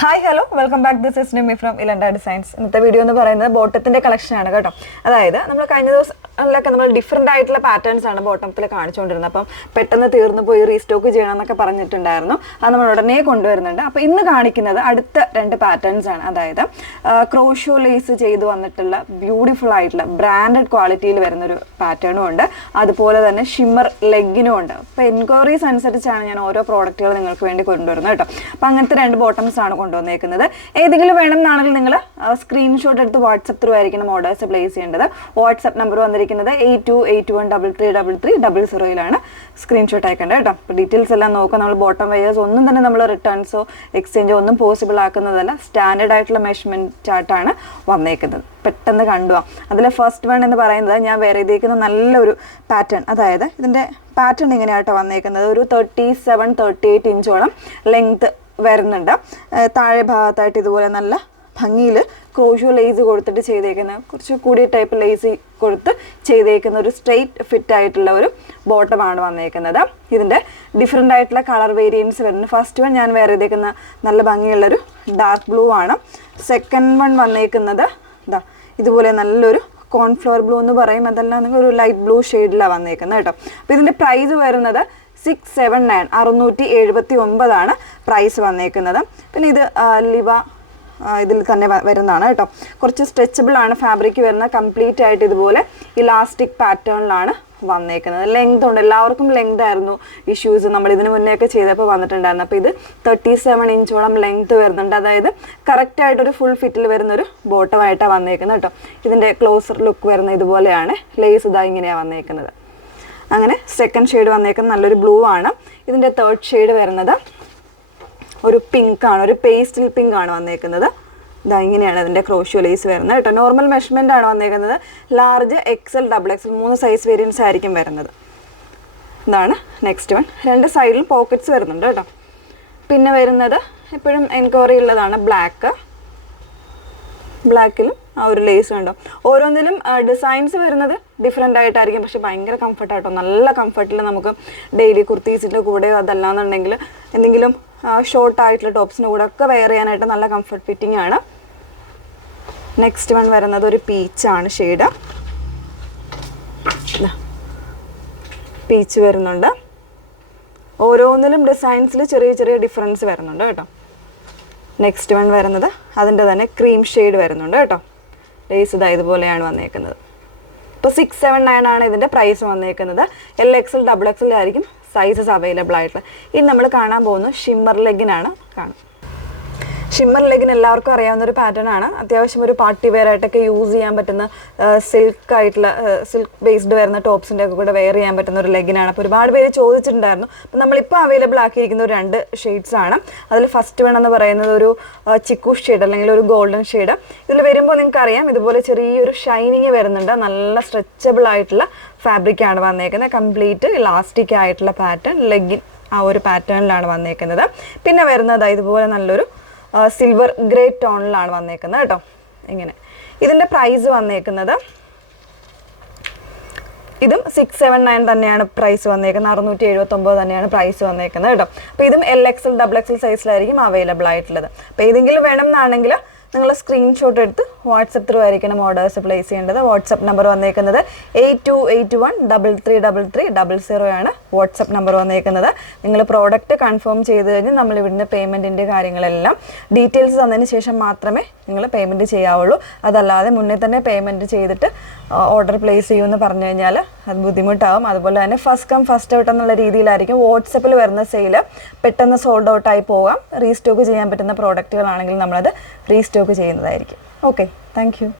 Hi hello welcome back. This is Nimi from Ilanda designs. ഇന്നത്തെ video എന്ന് പറയുന്നത് ബോട്ടത്തിൻ്റെ കളക്ഷനാണ് കേട്ടോ. അതായത് നമ്മൾ കഴിഞ്ഞ ദിവസങ്ങളിലൊക്കെ നമ്മൾ ഡിഫറെൻ്റ് ആയിട്ടുള്ള പാറ്റേൺസ് ആണ് ബോട്ടത്തിൽ കാണിച്ചുകൊണ്ടിരുന്നത്. അപ്പം പെട്ടെന്ന് തീർന്നു പോയി റീസ്റ്റോക്ക് ചെയ്യണം എന്നൊക്കെ പറഞ്ഞിട്ടുണ്ടായിരുന്നു. അത് നമ്മൾ ഉടനെ കൊണ്ടുവരുന്നുണ്ട്. അപ്പോൾ ഇന്ന് കാണിക്കുന്നത് അടുത്ത രണ്ട് പാറ്റേൺസ് ആണ്. അതായത് ക്രോഷോ ലേസ് ചെയ്ത് വന്നിട്ടുള്ള ബ്യൂട്ടിഫുൾ ആയിട്ടുള്ള ബ്രാൻഡഡ് ക്വാളിറ്റിയിൽ വരുന്നൊരു പാറ്റേണും ഉണ്ട്, അതുപോലെ തന്നെ ഷിമ്മർ ലെഗിനും ഉണ്ട്. അപ്പോൾ എൻക്വയറീസ് അനുസരിച്ചാണ് ഞാൻ ഓരോ പ്രോഡക്റ്റുകൾ നിങ്ങൾക്ക് വേണ്ടി കൊണ്ടുവരുന്നത് കേട്ടോ. അപ്പോൾ അങ്ങനത്തെ രണ്ട് ബോട്ടംസ് ആണ് കൊണ്ടുവന്നേക്കുന്നത്. ഏതെങ്കിലും വേണമെന്നാണെങ്കിൽ നിങ്ങൾ സ്ക്രീൻഷോട്ട് എടുത്ത് വാട്സപ്പ് ത്രൂ ആയിരിക്കണം ഓർഡേഴ്സ് പ്ലേസ് ചെയ്യേണ്ടത്. വാട്സപ്പ് നമ്പർ വന്നിരിക്കുന്നത് 8281333300 സ്ക്രീൻഷോട്ട് അയക്കേണ്ടത് കേട്ടോ. അപ്പോൾ ഡീറ്റെയിൽസ് എല്ലാം നോക്കുക. നമ്മൾ ബോട്ടം വെയേഴ്സ് ഒന്നും തന്നെ നമ്മൾ റിട്ടേൺസോ എക്സ്ചേഞ്ചോ ഒന്നും പോസിബിൾ ആക്കുന്നതല്ല. സ്റ്റാൻഡേർഡ് ആയിട്ടുള്ള മെഷർമെൻറ്റ് ചാർട്ടാണ് വന്നേക്കുന്നത്. പെട്ടെന്ന് കണ്ടുപോകാം. അതിൽ ഫസ്റ്റ് വൺ എന്ന് പറയുന്നത് ഞാൻ വേറെ ചെയ്തേക്കുന്ന നല്ലൊരു പാറ്റേൺ. അതായത് ഇതിൻ്റെ പാറ്റേൺ ഇങ്ങനെയാട്ടോ വന്നേക്കുന്നത്. ഒരു 37-38 ഇഞ്ചോളം ലെങ്ത് വരുന്നുണ്ട്. താഴെ ഭാഗത്തായിട്ട് ഇതുപോലെ നല്ല ഭംഗിയിൽ ക്രോഷോ ലേസ് കൊടുത്തിട്ട് ചെയ്തേക്കുന്ന, കുറച്ച് കൂടിയ ടൈപ്പ് ലേസ് കൊടുത്ത് ചെയ്തേക്കുന്ന ഒരു സ്ട്രെയിറ്റ് ഫിറ്റ് ആയിട്ടുള്ള ഒരു ബോട്ടമാണ് വന്നേക്കുന്നത്. ഇതിൻ്റെ ഡിഫറെൻ്റ് ആയിട്ടുള്ള കളർ വേരിയൻസ് വരുന്നത്. ഫസ്റ്റ് വൺ ഞാൻ വേറെ ചെയ്തേക്കുന്ന നല്ല ഭംഗിയുള്ളൊരു ഡാർക്ക് ബ്ലൂ ആണ്. സെക്കൻഡ് വൺ വന്നേക്കുന്നത് ഇതാ ഇതുപോലെ നല്ലൊരു കോൺഫ്ലവർ ബ്ലൂ എന്ന് പറയും, അതെല്ലാം ഒരു ലൈറ്റ് ബ്ലൂ ഷെയ്ഡിലാണ് വന്നേക്കുന്നത് കേട്ടോ. അപ്പോൾ ഇതിൻ്റെ പ്രൈസ് വരുന്നത് 679 679 പ്രൈസ് വന്നേക്കുന്നത്. പിന്നെ ഇത് ലിവ ഇതിൽ തന്നെ വരുന്നതാണ് കേട്ടോ. കുറച്ച് സ്ട്രെച്ചബിൾ ആണ് ഫാബ്രിക് വരുന്നത്. കംപ്ലീറ്റ് ആയിട്ട് ഇതുപോലെ ഇലാസ്റ്റിക് പാറ്റേണിലാണ് വന്നേക്കുന്നത്. ലെങ്ത് ഉണ്ട്, എല്ലാവർക്കും ലെങ്ത് ആയിരുന്നു ഇഷ്യൂസ്. നമ്മൾ ഇതിന് മുന്നേ ഒക്കെ ചെയ്തപ്പോൾ വന്നിട്ടുണ്ടായിരുന്നു. അപ്പോൾ ഇത് 37 ഇഞ്ചോളം ലെങ്ത് വരുന്നുണ്ട്. അതായത് കറക്റ്റായിട്ടൊരു ഫുൾ ഫിറ്റിൽ വരുന്നൊരു ബോട്ടമായിട്ടാണ് വന്നേക്കുന്നത് കേട്ടോ. ഇതിൻ്റെ ക്ലോസർ ലുക്ക് വരുന്ന ഇതുപോലെയാണ്. ലേസ് ഇതാ ഇങ്ങനെയാണ് വന്നേക്കുന്നത്. അങ്ങനെ സെക്കൻഡ് ഷെയ്ഡ് വന്നേക്കുന്നത് നല്ലൊരു ബ്ലൂ ആണ്. ഇതിൻ്റെ തേർഡ് ഷെയ്ഡ് വരുന്നത് ഒരു പിങ്ക് ആണ്, ഒരു പേസ്റ്റൽ പിങ്ക് ആണ് വന്നേക്കുന്നത്. ഇതാ ഇങ്ങനെയാണ് ഇതിൻ്റെ ക്രോഷോ ലേസ് വരുന്നത് കേട്ടോ. നോർമൽ മെഷർമെൻ്റ് ആണ് വന്നേക്കുന്നത്. Large XL XXL 3 size variance ആയിരിക്കും വരുന്നത്. ഇതാണ് നെക്സ്റ്റ് വൺ. രണ്ട് സൈഡിലും പോക്കറ്റ്സ് വരുന്നുണ്ട് കേട്ടോ. പിന്നെ വരുന്നത് എപ്പോഴും എൻക്വയറി ഉള്ളതാണ് ബ്ലാക്കിലും ആ ഒരു ലേസ് ഉണ്ടോ. ഓരോന്നിലും ഡിസൈൻസ് വരുന്നത് ഡിഫറെൻ്റ് ആയിട്ടായിരിക്കും, പക്ഷെ ഭയങ്കര കംഫർട്ടായിട്ടോ. നല്ല കംഫർട്ടിൽ നമുക്ക് ഡെയിലി കുർത്തീസിൻ്റെ കൂടെ അതല്ലാന്നുണ്ടെങ്കിൽ എന്തെങ്കിലും ഷോർട്ടായിട്ടുള്ള ടോപ്സിൻ്റെ കൂടെ ഒക്കെ വെയർ ചെയ്യാനായിട്ട് നല്ല കംഫർട്ട് ഫിറ്റിംഗ് ആണ്. നെക്സ്റ്റ് വൺ വരുന്നത് ഒരു പീച്ചാണ് ഷെയ്ഡ്. പീച്ച് വരുന്നുണ്ട്. ഓരോന്നിലും ഡിസൈൻസിൽ ചെറിയ ചെറിയ ഡിഫറൻസ് വരുന്നുണ്ട് കേട്ടോ. നെക്സ്റ്റ് വൺ വരുന്നത് അതിൻ്റെ തന്നെ ക്രീം ഷെയ്ഡ് വരുന്നുണ്ട് കേട്ടോ. ലേസ് ഇതാ ഇതുപോലെയാണ് വന്നേക്കുന്നത്. ഇപ്പോൾ 679 ആണ് ഇതിൻ്റെ പ്രൈസ് വന്നേക്കുന്നത്. LXL XXL ആയിരിക്കും സൈസസ് അവൈലബിൾ ആയിട്ടുള്ളത്. ഇനി നമ്മൾ കാണാൻ പോകുന്നത് ഷിമ്മർ ലെഗിനാണ് കാണും. ഷിമ്മർ ലെഗിൻ എല്ലാവർക്കും അറിയാവുന്ന ഒരു പാറ്റേൺ ആണ്. അത്യാവശ്യം ഒരു പാർട്ടി വെയർ ആയിട്ടൊക്കെ യൂസ് ചെയ്യാൻ പറ്റുന്ന സിൽക്ക് ബേസ്ഡ് വരുന്ന ടോപ്സിൻ്റെ ഒക്കെ കൂടെ വെയർ ചെയ്യാൻ പറ്റുന്ന ഒരു ലെഗിനാണ്. അപ്പോൾ ഒരുപാട് പേര് ചോദിച്ചിട്ടുണ്ടായിരുന്നു. അപ്പോൾ നമ്മളിപ്പോൾ അവൈലബിൾ ആക്കിയിരിക്കുന്ന ഒരു രണ്ട് ഷെയ്ഡ്സ് ആണ്. അതിൽ ഫസ്റ്റ് വൺ എന്ന് പറയുന്നത് ഒരു ചിക്കു ഷെയ്ഡ് അല്ലെങ്കിൽ ഒരു ഗോൾഡൻ ഷെയ്ഡ്. ഇതിൽ വരുമ്പോൾ നിങ്ങൾക്ക് അറിയാം ഇതുപോലെ ചെറിയൊരു ഷൈനിങ് വരുന്നുണ്ട്. നല്ല സ്ട്രെച്ചബിൾ ആയിട്ടുള്ള ഫാബ്രിക്കാണ് വന്നേക്കുന്നത്. കംപ്ലീറ്റ് ഇലാസ്റ്റിക് ആയിട്ടുള്ള പാറ്റേൺ ലെഗിൻ ആ ഒരു പാറ്റേണിലാണ് വന്നേക്കുന്നത്. പിന്നെ വരുന്നത് ഇതുപോലെ നല്ലൊരു സിൽവർ ഗ്രേ ടോണിലാണ് വന്നേക്കുന്നത് കേട്ടോ. ഇങ്ങനെ ഇതിൻ്റെ പ്രൈസ് വന്നേക്കുന്നത് ഇതും 679 തന്നെയാണ് പ്രൈസ് വന്നേക്കുന്നത്. 679 തന്നെയാണ് പ്രൈസ് വന്നേക്കുന്നത് കേട്ടോ. അപ്പോൾ ഇതും LXL XXL സൈസിലായിരിക്കും അവൈലബിൾ ആയിട്ടുള്ളത്. അപ്പോൾ ഏതെങ്കിലും വേണമെന്നാണെങ്കിൽ നിങ്ങൾ സ്ക്രീൻഷോട്ട് എടുത്ത് വാട്സപ്പ് ത്രൂ ആയിരിക്കണം ഓർഡേഴ്സ് പ്ലേസ് ചെയ്യേണ്ടത്. വാട്സപ്പ് നമ്പർ വന്നേക്കുന്നത് 8281333300 വാട്സപ്പ് നമ്പർ വന്നേക്കുന്നത്. നിങ്ങൾ പ്രോഡക്റ്റ് കൺഫേം ചെയ്ത് കഴിഞ്ഞ് നമ്മൾ ഇവിടുന്ന് പേയ്മെൻറ്റിൻ്റെ കാര്യങ്ങളെല്ലാം ഡീറ്റെയിൽസ് തന്നതിന് ശേഷം മാത്രമേ നിങ്ങൾ പേയ്മെൻറ്റ് ചെയ്യാവുള്ളൂ. അതല്ലാതെ മുന്നേ തന്നെ പേയ്മെൻറ്റ് ചെയ്തിട്ട് ഓർഡർ പ്ലേസ് ചെയ്യുമെന്ന് പറഞ്ഞു കഴിഞ്ഞാൽ അത് ബുദ്ധിമുട്ടാകും. അതുപോലെ തന്നെ ഫസ്റ്റ് കം ഫസ്റ്റ് ഔട്ട് എന്നുള്ള രീതിയിലായിരിക്കും വാട്സപ്പിൽ വരുന്ന സെയിൽ. പെട്ടെന്ന് സോൾഡ് ഔട്ടായി പോകാം. റീസ്റ്റോക്ക് ചെയ്യാൻ പറ്റുന്ന പ്രോഡക്റ്റുകളാണെങ്കിൽ നമ്മളത് റീസ്റ്റോക്ക് ചെയ്യുന്നതായിരിക്കും. Okay, thank you.